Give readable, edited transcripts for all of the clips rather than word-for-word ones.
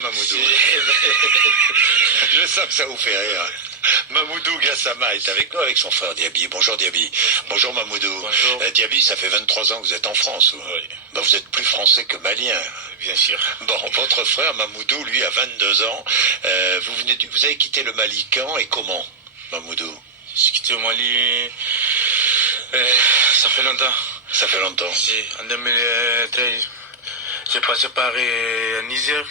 Mamoudou. Je sens que ça vous fait rire. Mamoudou Gassama est avec nous, avec son frère Diaby. Bonjour Diaby. Bonjour Mamoudou. Bonjour. Diaby, ça fait 23 ans que vous êtes en France. Oui. Ben, vous êtes plus français que malien. Bien sûr. Bon, votre frère Mamoudou, lui, a 22 ans. Vous avez quitté le Mali quand et comment, Mamoudou? J'ai quitté le Mali, ça fait longtemps. Ça fait longtemps. En 2013, j'ai passé par Niger,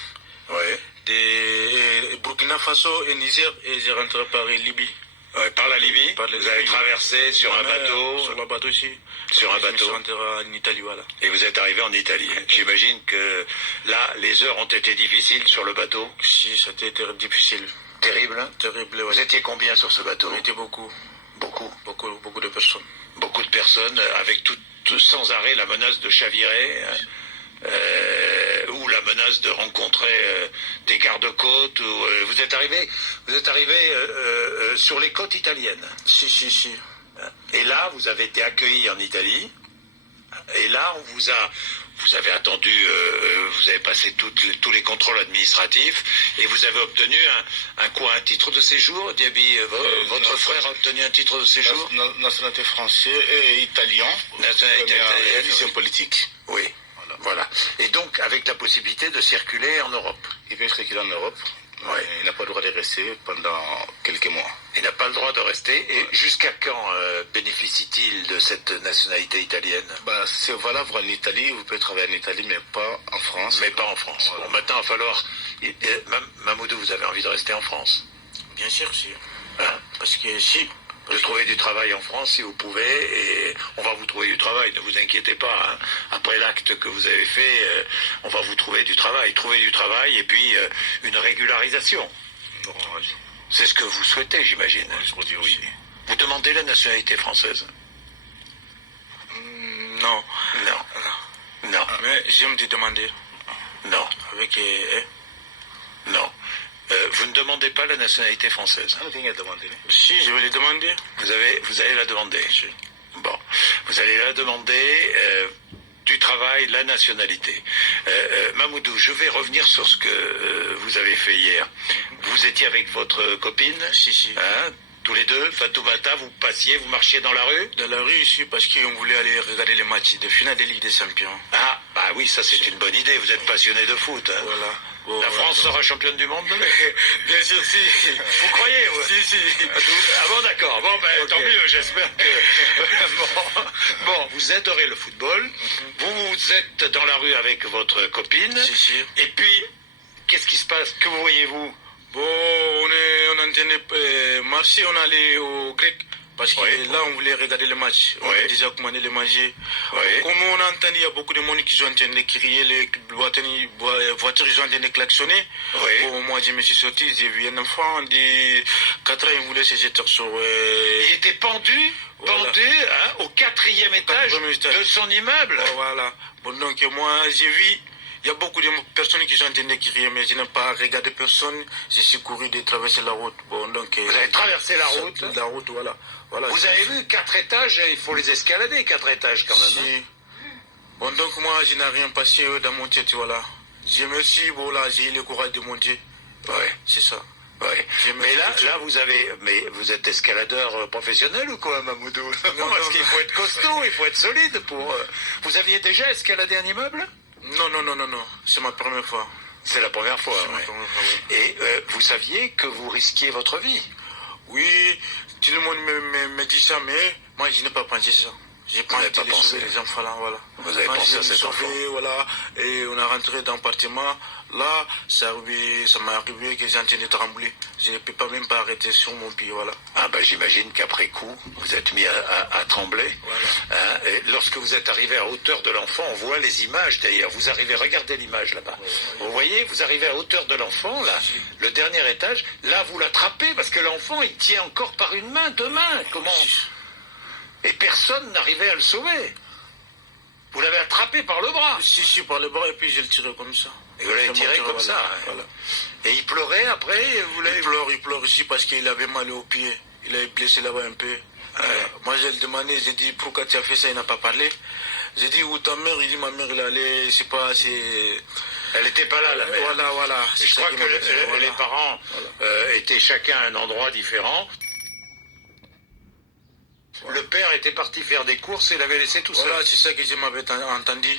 Oui. Burkina Faso et Niger, et j'ai rentré par Libye. Ouais, par la Libye. Vous avez traversé sur un bateau. Sur le bateau aussi. Sur un Je me bateau. suis rentré en Italie, voilà. Et vous êtes arrivé en Italie. J'imagine que là, les heures ont été difficiles sur le bateau. Si, c'était difficile. Terrible. Hein? Terrible, Vous ouais. étiez combien sur ce bateau? On était beaucoup. Beaucoup. Beaucoup de personnes. Beaucoup de personnes, avec sans arrêt la menace de chavirer, ou la menace de rencontrer des gardes-côtes. Vous êtes arrivé sur les côtes italiennes. Si. Et là, vous avez été accueilli en Italie. Et là, vous avez attendu, vous avez passé tous les contrôles administratifs et vous avez obtenu un titre de séjour. Diaby, votre frère a obtenu un titre de séjour. Nationalité française et italien. Nationalité italienne. Vision politique. Oui. Voilà. Et donc, avec la possibilité de circuler en Europe. Il peut circuler en Europe. Ouais. Il n'a pas le droit de rester pendant quelques mois. Il n'a pas le droit de rester. Et jusqu'à quand bénéficie-t-il de cette nationalité italienne? C'est valable en Italie, vous pouvez travailler en Italie, mais pas en France. Mais pas en France. Voilà. Bon, maintenant, il va falloir... Mamoudou, vous avez envie de rester en France? Bien sûr, si. Hein? Parce que si. De trouver du travail en France si vous pouvez, et on va vous trouver du travail, ne vous inquiétez pas. Hein. Après l'acte que vous avez fait, on va vous trouver du travail. Trouver du travail et puis une régularisation. C'est ce que vous souhaitez, j'imagine. Je vous dis oui. Vous demandez la nationalité française? Non. Non. Mais j'aime te demander. Non. Avec. Non. Vous ne demandez pas la nationalité française? Si, je vais le demander. Vous allez la demander. Bon. Vous allez la demander du travail, la nationalité. Mamoudou, je vais revenir sur ce que vous avez fait hier. Vous étiez avec votre copine? Si. Hein, tous les deux, Fatoumata, vous passiez, vous marchiez dans la rue? Dans la rue ici, parce qu'on voulait aller regarder les matchs de finale de Ligue des Champions. Ah, bah oui, ça c'est une bonne idée. Vous êtes passionné de foot. Hein. Voilà. La France sera championne du monde? Bien sûr, si. Vous croyez? Ouais. Si. Ah bon, d'accord. Bon, ben, okay. Tant mieux, j'espère que... bon, vous adorez le football. Vous êtes dans la rue avec votre copine. Si. Et puis, qu'est-ce qui se passe? Que voyez-vous? Bon, on est en train de marcher, on est allé au grec. Parce que là, on voulait regarder le match. On a déjà commandé le manger. Comme on a entendu, il y a beaucoup de monde qui sont en train de crier, les voitures sont en train de klaxonner. Bon, moi, je me suis sorti, j'ai vu un enfant de 4 ans, il voulait se jeter sur... Il était pendu hein, au 4e étage de son immeuble. Voilà. Bon, donc moi, j'ai vu... Il y a beaucoup de personnes qui sont en train de crier, mais je n'ai pas regardé personne. Je suis couru de traverser la route. Bon, donc, vous avez traversé la route? La route, voilà. Vous avez vu 4 étages, il faut les escalader, 4 étages quand même. Si. Bon, donc moi, je n'ai rien passé dans mon tête, voilà. Je me suis, bon là, j'ai eu le courage de monter. C'est ça. Mais là, vous êtes escaladeur professionnel ou quoi, Mamoudou? Non, parce qu'il faut être costaud, il faut être solide pour... Vous aviez déjà escaladé un immeuble? Non. C'est ma première fois. C'est la première fois, ma première fois, oui. Et vous saviez que vous risquiez votre vie? Oui, tout le monde me dit ça, mais moi, je n'ai pas pensé ça. J'ai pensé de sauver les enfants là, voilà. Vous avez pensé à cet enfant? Voilà, et on est rentré dans l'appartement. Là, ça m'est arrivé que j'ai en train de trembler. Je ne peux pas même pas arrêter sur mon pied, voilà. Ah ben j'imagine qu'après coup, vous êtes mis à trembler. Voilà. Hein, et lorsque vous êtes arrivé à hauteur de l'enfant, on voit les images d'ailleurs. Vous arrivez, regardez l'image là-bas. Vous voyez, vous arrivez à hauteur de l'enfant, là, le dernier étage. Là, vous l'attrapez parce que l'enfant, il tient encore par une main, 2 mains. Comment? Et personne n'arrivait à le sauver. Vous l'avez attrapé par le bras? Si, par le bras, et puis je le tirais comme ça. Et vous l'avez tiré comme ça? Voilà. Et il pleurait après? Il pleure ici parce qu'il avait mal au pied. Il avait blessé là-bas un peu. Moi, je lui ai demandé, j'ai dit, pourquoi tu as fait ça? Il n'a pas parlé. J'ai dit, où ta mère? Il dit, ma mère, elle allait, je sais pas, c'est... Elle n'était pas là, la mère. Voilà. Et je crois que les parents étaient chacun à un endroit différent. Le père était parti faire des courses et l'avait laissé tout seul. Voilà, c'est ça que je m'avais entendu.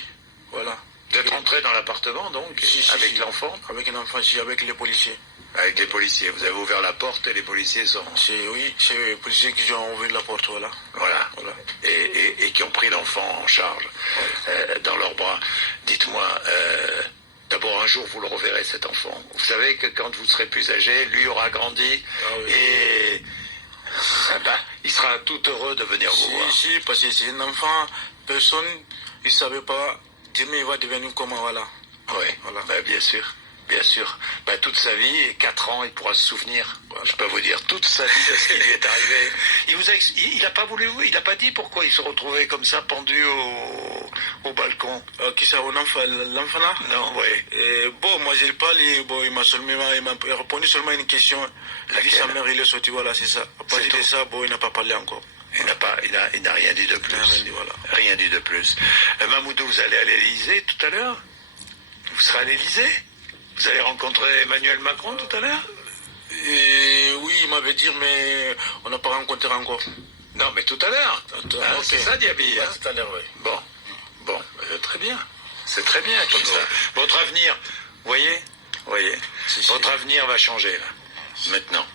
Voilà. D'être entré dans l'appartement, donc, avec l'enfant. Avec un enfant, avec les policiers. Avec les policiers. Vous avez ouvert la porte et les policiers sont... Oui, c'est les policiers qui ont ouvert la porte, voilà. Voilà. Et qui ont pris l'enfant en charge dans leurs bras. Dites-moi, d'abord un jour vous le reverrez cet enfant. Vous savez que quand vous serez plus âgé, lui aura grandi et il sera tout heureux de venir vous voir. Si, parce que c'est un enfant, personne ne savait pas, demain il va devenir comment, voilà. Oui, voilà. Bien sûr. Bien sûr. Toute sa vie, 4 ans, il pourra se souvenir. Voilà. Je peux vous dire toute sa vie de ce qui lui est arrivé. Il n'a pas voulu, il n'a pas dit pourquoi il se retrouvait comme ça pendu au balcon. Qui ça, l'enfant là? Non, oui. Moi j'ai parlé, il m'a répondu seulement à une question. Il a dit sa mère, il est sorti, voilà, c'est ça. À partir de ça, il n'a pas parlé encore. Il n'a rien dit de plus. Rien dit de plus. Mamoudou, vous allez à l'Élysée tout à l'heure? Vous serez à l'Élysée? Vous allez rencontrer Emmanuel Macron tout à l'heure? Oui, il m'avait dit, mais on n'a pas rencontré encore. Non, mais tout à l'heure. C'est ça, Diaby. Tout à l'heure, oui. Bon, très bien. C'est très bien comme ça. Votre avenir, voyez, votre avenir va changer là. Maintenant,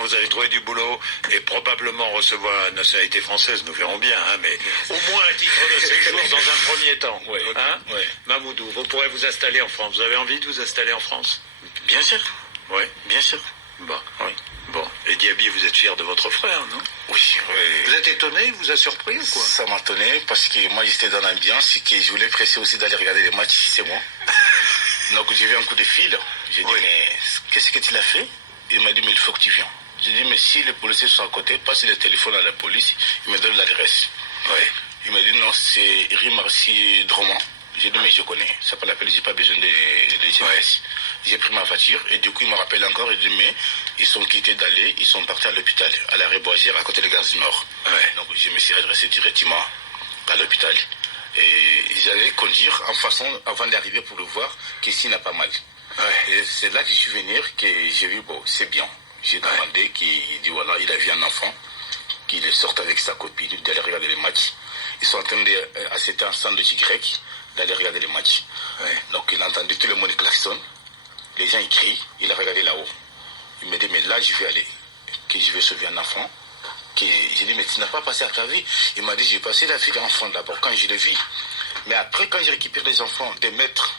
vous allez trouver du boulot et probablement recevoir la nationalité française, nous verrons bien, mais au moins un titre de séjour dans un premier temps. Mamoudou, vous pourrez vous installer en France. Vous avez envie de vous installer en France? Bien sûr. Oui. Bien sûr. Bon. Et Diaby, vous êtes fier de votre frère, non? Oui. Vous êtes étonné? Il vous a surpris ou quoi? Ça m'a étonné parce que moi j'étais dans l'ambiance et que je voulais presser aussi d'aller regarder les matchs, c'est moi. Donc j'ai vu un coup de fil. J'ai dit, mais qu'est-ce que tu l'as fait? Il m'a dit, mais il faut que tu viennes. J'ai dit, mais si les policiers sont à côté, passe le téléphone à la police, il me donne l'adresse. Il m'a dit, non, c'est rue Marcy Drummond. J'ai dit, mais je connais. Ça pas la peine, j'ai pas besoin de GPS. J'ai pris ma voiture et du coup, il me rappelle encore. Il dit, mais ils sont quittés d'aller, ils sont partis à l'hôpital, à l'arrêt Boisière, à côté de Gare du Nord. Donc je me suis adressé directement à l'hôpital. Et j'allais conduire en façon, avant d'arriver pour le voir, qu'ici n'a pas mal. Et c'est là que je suis venu, que j'ai vu, c'est bien. J'ai demandé qu'il dit, voilà, il a vu un enfant, qu'il sorte avec sa copine, d'aller regarder les matchs. Ils sont en train d'acheter un sandwich grec, d'aller regarder les matchs. Donc il a entendu tout le monde klaxon, les gens ils crient, il a regardé là-haut. Il me dit, mais là je vais aller, que je vais sauver un enfant. J'ai dit, mais tu n'as pas passé à ta vie. Il m'a dit, j'ai passé la vie d'enfant d'abord, quand je le vis. Mais après, quand j'ai récupéré les enfants, des maîtres,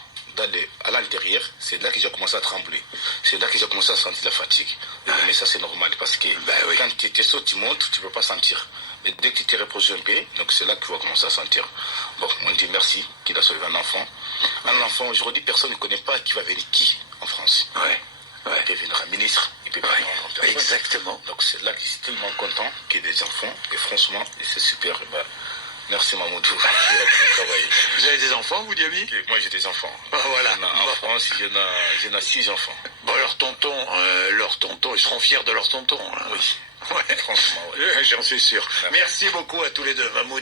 à l'intérieur, c'est là que j'ai commencé à trembler. C'est là que j'ai commencé à sentir la fatigue. Mais ça c'est normal parce que quand tu sautes, tu montes, tu ne peux pas sentir. Mais dès que tu te reposes un peu, donc c'est là que tu vas commencer à sentir. Bon, on dit merci qu'il a sauvé un enfant. Un enfant, aujourd'hui, personne ne connaît pas qui va venir qui en France. Il peut venir un ministre, il peut venir un personne. Exactement. Donc c'est là que je suis tellement content qu'il y ait des enfants. Et franchement, c'est super. Merci Mamoudou. Vous avez des enfants, vous, Diaby? Moi j'ai des enfants. Voilà. En France, j'en ai 6 enfants. Bon, leurs tontons, ils seront fiers de leurs tontons. Hein. Oui. Franchement, J'en suis sûr. Merci beaucoup à tous les deux, Mamoudou.